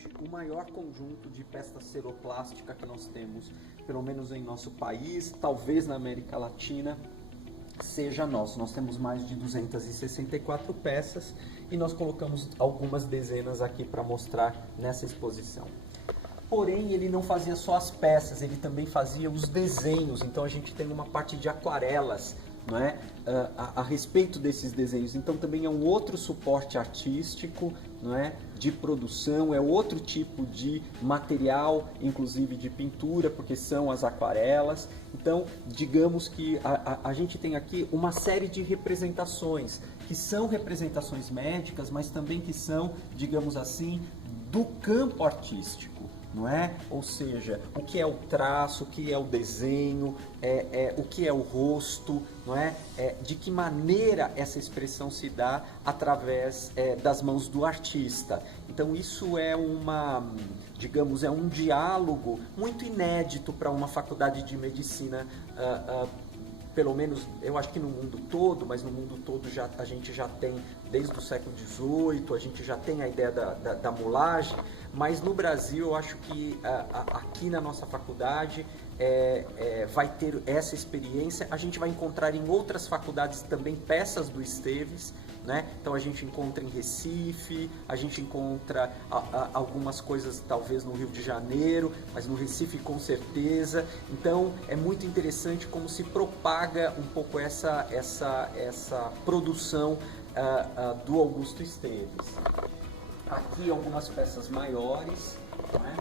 provavelmente o maior conjunto de peça ceroplástica que nós temos, pelo menos em nosso país, talvez na América Latina, seja nosso. Nós temos mais de 264 peças e nós colocamos algumas dezenas aqui para mostrar nessa exposição. Porém, ele não fazia só as peças, ele também fazia os desenhos. Então a gente tem uma parte de aquarelas, não é? A respeito desses desenhos. Então também é um outro suporte artístico, não é? De produção, é outro tipo de material, inclusive de pintura, porque são as aquarelas. Então, digamos que a gente tem aqui uma série de representações, que são representações médicas, mas também que são, digamos assim, do campo artístico. Não é? Ou seja, o que é o traço, o que é o desenho, o que é o rosto, não é? De que maneira essa expressão se dá através das mãos do artista. Então isso é digamos, é um diálogo muito inédito para uma faculdade de medicina, pelo menos, eu acho que no mundo todo, mas no mundo todo a gente já tem, desde o século XVIII, a gente já tem a ideia da mulagem, mas no Brasil eu acho que aqui na nossa faculdade vai ter essa experiência. A gente vai encontrar em outras faculdades também peças do Esteves, né? Então a gente encontra em Recife, a gente encontra algumas coisas talvez no Rio de Janeiro, mas no Recife com certeza. Então é muito interessante como se propaga um pouco essa produção do Augusto Esteves. Aqui algumas peças maiores, né?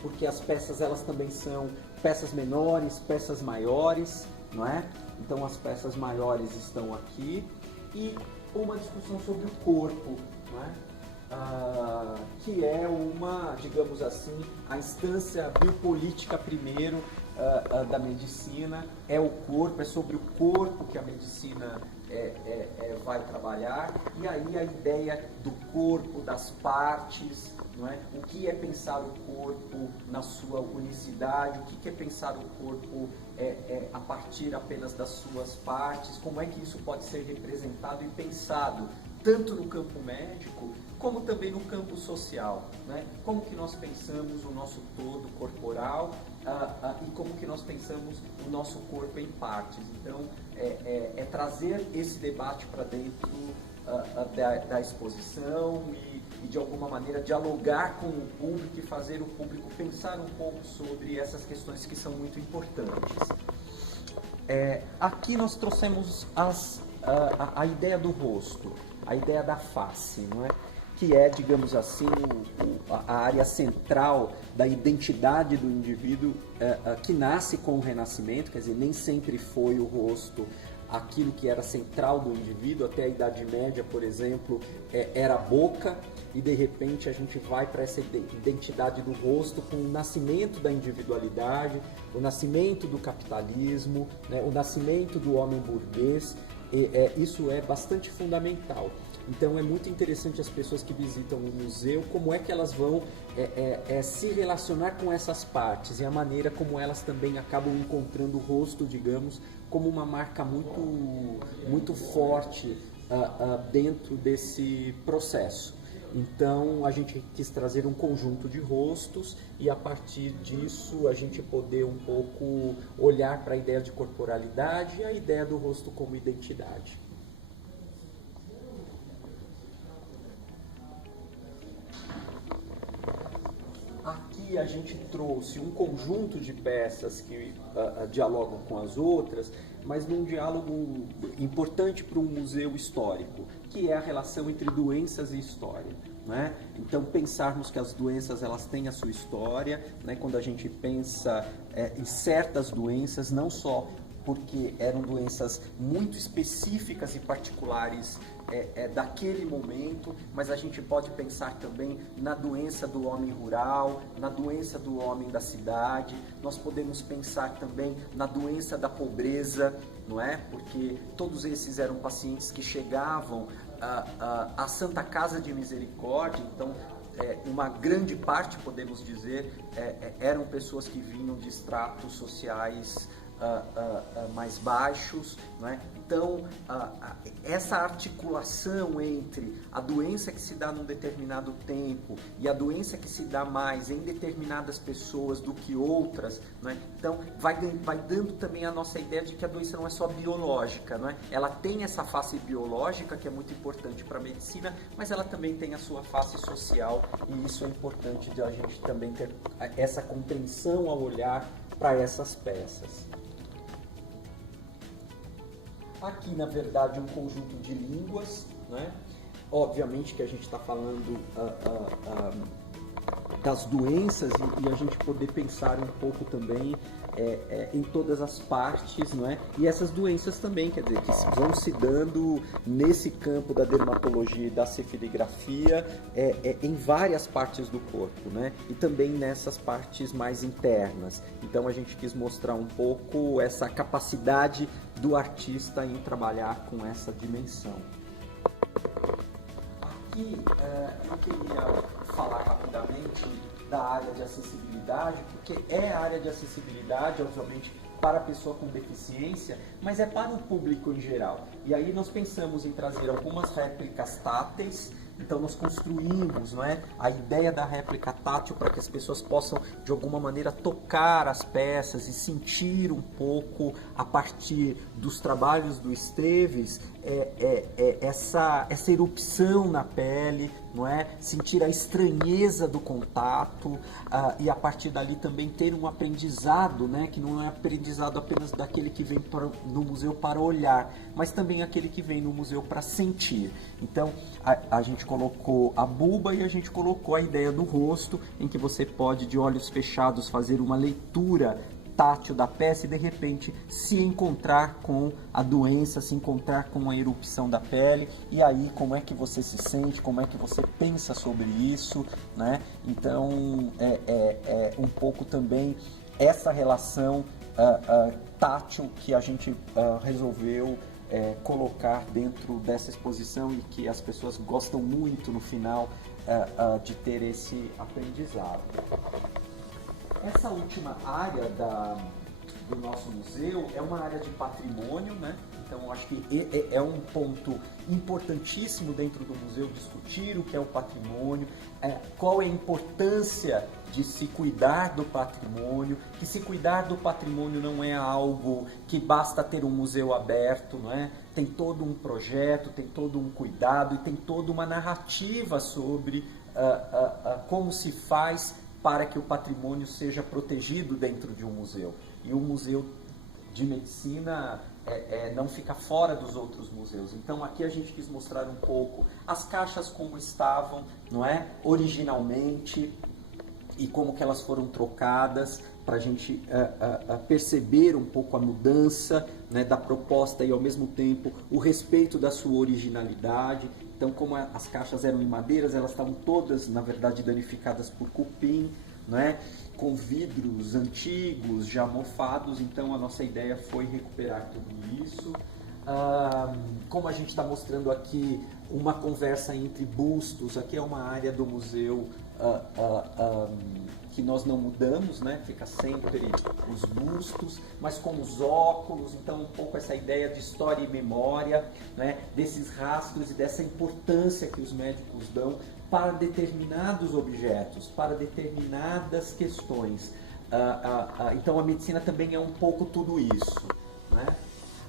Porque as peças elas também são peças menores, peças maiores, não é? Então as peças maiores estão aqui e uma discussão sobre o corpo, não é? Que é digamos assim, a instância biopolítica primeiro da medicina, é o corpo, é sobre o corpo que a medicina vai trabalhar, e aí a ideia do corpo, das partes, não é? O que é pensar o corpo na sua unicidade, o que é pensar o corpo a partir apenas das suas partes, como é que isso pode ser representado e pensado tanto no campo médico como também no campo social, né? Como que nós pensamos o nosso todo corporal e como que nós pensamos o nosso corpo em partes. Então trazer esse debate para dentro da exposição e de alguma maneira dialogar com o público e fazer o público pensar um pouco sobre essas questões que são muito importantes. Aqui nós trouxemos a ideia do rosto, a ideia da face, não é? Que é, digamos assim, a área central da identidade do indivíduo, que nasce com o Renascimento, quer dizer, nem sempre foi o rosto aquilo que era central do indivíduo. Até a Idade Média, por exemplo, era a boca, e de repente a gente vai para essa identidade do rosto com o nascimento da individualidade, o nascimento do capitalismo, né, o nascimento do homem burguês. Isso é bastante fundamental. Então é muito interessante as pessoas que visitam o museu, como é que elas vão se relacionar com essas partes e a maneira como elas também acabam encontrando o rosto, digamos, como uma marca muito, muito forte dentro desse processo. Então a gente quis trazer um conjunto de rostos e a partir disso a gente poder um pouco olhar para a ideia de corporalidade e a ideia do rosto como identidade. Aqui a gente trouxe um conjunto de peças que dialogam com as outras, mas num diálogo importante para um museu histórico, que é a relação entre doenças e história, né? Então pensarmos que as doenças elas têm a sua história, né? Quando a gente pensa em certas doenças, não só porque eram doenças muito específicas e particulares daquele momento, mas a gente pode pensar também na doença do homem rural, na doença do homem da cidade. Nós podemos pensar também na doença da pobreza, não é? Porque todos esses eram pacientes que chegavam à Santa Casa de Misericórdia. Então uma grande parte, podemos dizer, eram pessoas que vinham de estratos sociais mais baixos, né? Então, essa articulação entre a doença que se dá num determinado tempo e a doença que se dá mais em determinadas pessoas do que outras, né? Então, vai dando também a nossa ideia de que a doença não é só biológica, né? Ela tem essa face biológica, que é muito importante para a medicina, mas ela também tem a sua face social, e isso é importante de a gente também ter essa compreensão ao olhar para essas peças. Aqui, na verdade, um conjunto de línguas, né? Obviamente que a gente está falando das doenças e a gente poder pensar um pouco também em todas as partes, não é? E essas doenças também, quer dizer, que vão se dando nesse campo da dermatologia e da cefiligrafia em várias partes do corpo, né? E também nessas partes mais internas. Então a gente quis mostrar um pouco essa capacidade do artista em trabalhar com essa dimensão. Aqui eu queria falar rapidamente da área de acessibilidade, porque é a área de acessibilidade, obviamente, para a pessoa com deficiência, mas é para o público em geral. E aí nós pensamos em trazer algumas réplicas táteis. Então nós construímos, não é, a ideia da réplica tátil para que as pessoas possam de alguma maneira tocar as peças e sentir um pouco a partir dos trabalhos do Esteves essa erupção na pele, não é? Sentir a estranheza do contato e a partir dali também ter um aprendizado, né? Que não é aprendizado apenas daquele que vem no museu para olhar, mas também aquele que vem no museu para sentir. Então a gente colocou a buba e a gente colocou a ideia do rosto, em que você pode de olhos fechados fazer uma leitura tátil da peça e de repente se encontrar com a doença, se encontrar com a erupção da pele, e aí como é que você se sente, como é que você pensa sobre isso, né? Então um pouco também essa relação tátil que a gente resolveu colocar dentro dessa exposição e que as pessoas gostam muito no final de ter esse aprendizado. Essa última área do nosso museu é uma área de patrimônio, né? Então, eu acho que é um ponto importantíssimo dentro do museu discutir o que é o patrimônio, qual é a importância de se cuidar do patrimônio, que se cuidar do patrimônio não é algo que basta ter um museu aberto, não é? Tem todo um projeto, tem todo um cuidado e tem toda uma narrativa sobre como se faz para que o patrimônio seja protegido dentro de um museu. E o museu de medicina não fica fora dos outros museus. Então aqui a gente quis mostrar um pouco as caixas como estavam, não é? Originalmente, e como que elas foram trocadas, para a gente perceber um pouco a mudança, né, da proposta e ao mesmo tempo o respeito da sua originalidade. Então, como as caixas eram em madeiras, elas estavam todas, na verdade, danificadas por cupim, né? Com vidros antigos, já mofados. Então, a nossa ideia foi recuperar tudo isso. Como a gente está mostrando aqui, uma conversa entre bustos. Aqui é uma área do museu que nós não mudamos, né? Fica sempre os bustos, mas com os óculos. Então, um pouco essa ideia de história e memória, né? Desses rastros e dessa importância que os médicos dão para determinados objetos, para determinadas questões. Então, a medicina também é um pouco tudo isso, né?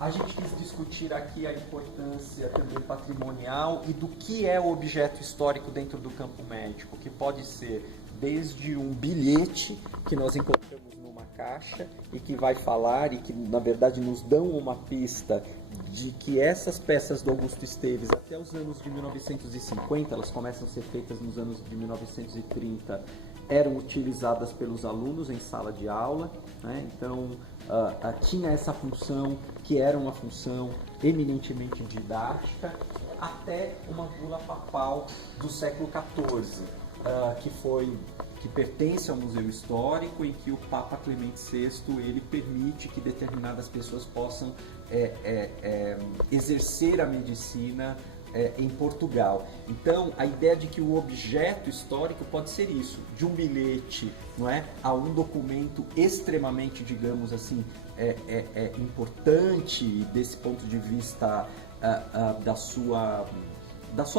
A gente quis discutir aqui a importância também patrimonial e do que é o objeto histórico dentro do campo médico, que pode ser desde um bilhete que nós encontramos numa caixa e que vai falar e que, na verdade, nos dão uma pista de que essas peças do Augusto Esteves, até os anos de 1950, elas começam a ser feitas nos anos de 1930, eram utilizadas pelos alunos em sala de aula, né? Então, tinha essa função, que era uma função eminentemente didática, até uma bula papal do século XIV, que pertence ao Museu Histórico, em que o Papa Clemente VI ele permite que determinadas pessoas possam exercer a medicina em Portugal. Então, a ideia de que o objeto histórico pode ser isso, de um bilhete, não é, a um documento extremamente, digamos assim, importante desse ponto de vista da sua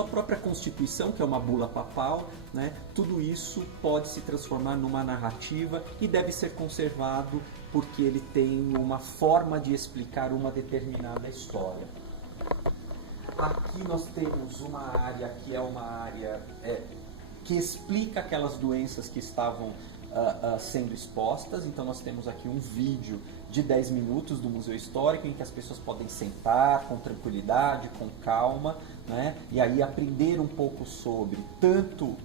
própria Constituição, que é uma bula papal, né? Tudo isso pode se transformar numa narrativa e deve ser conservado porque ele tem uma forma de explicar uma determinada história. Aqui nós temos uma área que é uma área que explica aquelas doenças que estavam sendo expostas. Então nós temos aqui um vídeo de 10 minutos do Museu Histórico em que as pessoas podem sentar com tranquilidade, com calma, né? E aí aprender um pouco sobre, tanto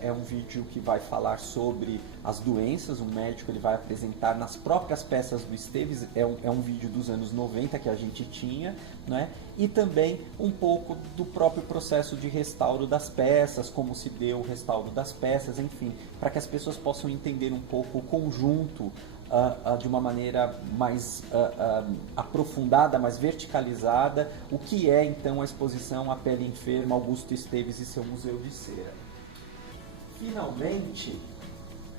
é um vídeo que vai falar sobre as doenças, o médico ele vai apresentar nas próprias peças do Esteves, é um vídeo dos anos 90 que a gente tinha, né? E também um pouco do próprio processo de restauro das peças, como se deu o restauro das peças, enfim, para que as pessoas possam entender um pouco o conjunto de uma maneira mais aprofundada, mais verticalizada, o que é então a exposição A Pele Enferma, Augusto Esteves e seu Museu de Cera. Finalmente,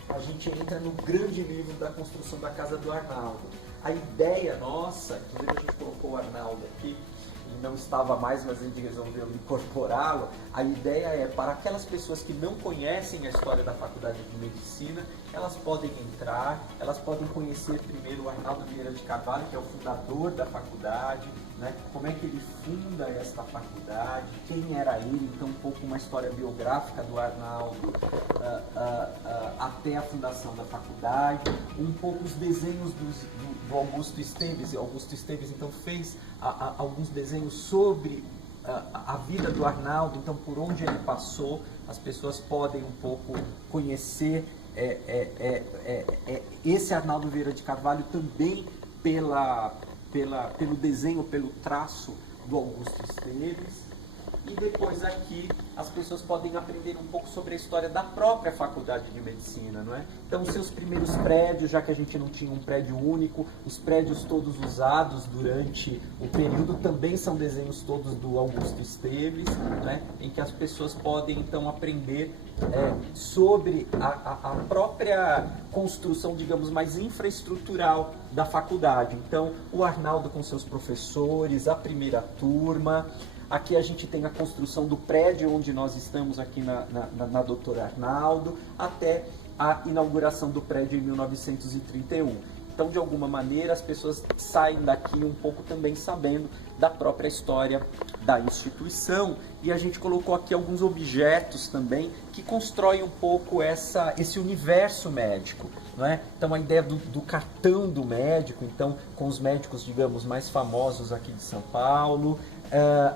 a gente entra no grande livro da construção da Casa do Arnaldo. A ideia nossa, inclusive a gente colocou o Arnaldo aqui, ele não estava mais, mas a gente resolveu incorporá-lo. A ideia é, para aquelas pessoas que não conhecem a história da Faculdade de Medicina, elas podem entrar, elas podem conhecer primeiro o Arnaldo Vieira de Carvalho, que é o fundador da faculdade, né? Como é que ele funda esta faculdade, quem era ele, então um pouco uma história biográfica do Arnaldo até a fundação da faculdade, um pouco os desenhos do Augusto Esteves. Augusto Esteves então fez alguns desenhos sobre a vida do Arnaldo, então por onde ele passou, as pessoas podem um pouco conhecer esse Arnaldo Vieira de Carvalho também pelo desenho, pelo traço do Augusto Esteves. E depois aqui as pessoas podem aprender um pouco sobre a história da própria Faculdade de Medicina, não é? Então, os seus primeiros prédios, já que a gente não tinha um prédio único, os prédios todos usados durante o período também são desenhos todos do Augusto Esteves, né? Em que as pessoas podem então aprender sobre a própria construção, digamos, mais infraestrutural da faculdade. Então, o Arnaldo com seus professores, a primeira turma. Aqui a gente tem a construção do prédio onde nós estamos aqui na Doutor Arnaldo, até a inauguração do prédio em 1931. Então, de alguma maneira, as pessoas saem daqui um pouco também sabendo da própria história da instituição. E a gente colocou aqui alguns objetos também que constroem um pouco esse universo médico, não é? Então, a ideia do cartão do médico, então, com os médicos, digamos, mais famosos aqui de São Paulo.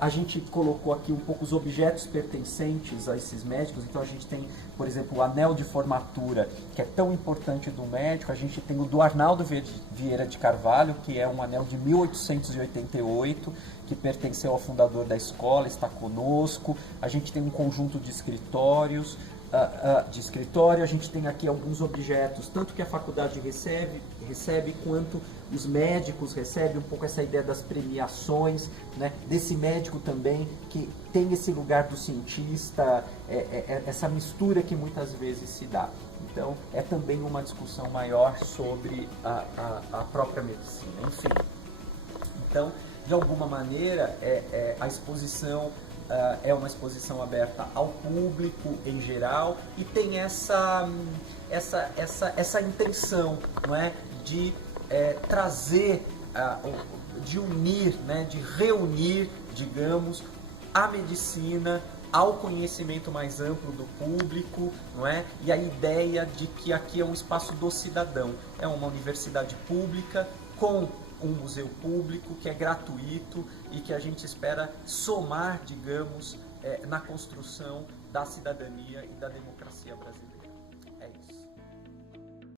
A gente colocou aqui um pouco os objetos pertencentes a esses médicos. Então a gente tem, por exemplo, o anel de formatura, que é tão importante do médico. A gente tem o do Arnaldo Vieira de Carvalho, que é um anel de 1888, que pertenceu ao fundador da escola, está conosco. A gente tem um conjunto de escritórios, a gente tem aqui alguns objetos, tanto que a faculdade recebe quanto os médicos recebem, um pouco essa ideia das premiações, né? Desse médico também, que tem esse lugar do cientista, essa mistura que muitas vezes se dá. Então, é também uma discussão maior sobre a própria medicina, enfim. Então, de alguma maneira, a exposição é uma exposição aberta ao público em geral e tem essa intenção, não é, de trazer, de unir, né, de reunir, digamos, a medicina ao conhecimento mais amplo do público, não é? E a ideia de que aqui é um espaço do cidadão, é uma universidade pública com um museu público que é gratuito e que a gente espera somar, digamos, na construção da cidadania e da democracia brasileira. É isso.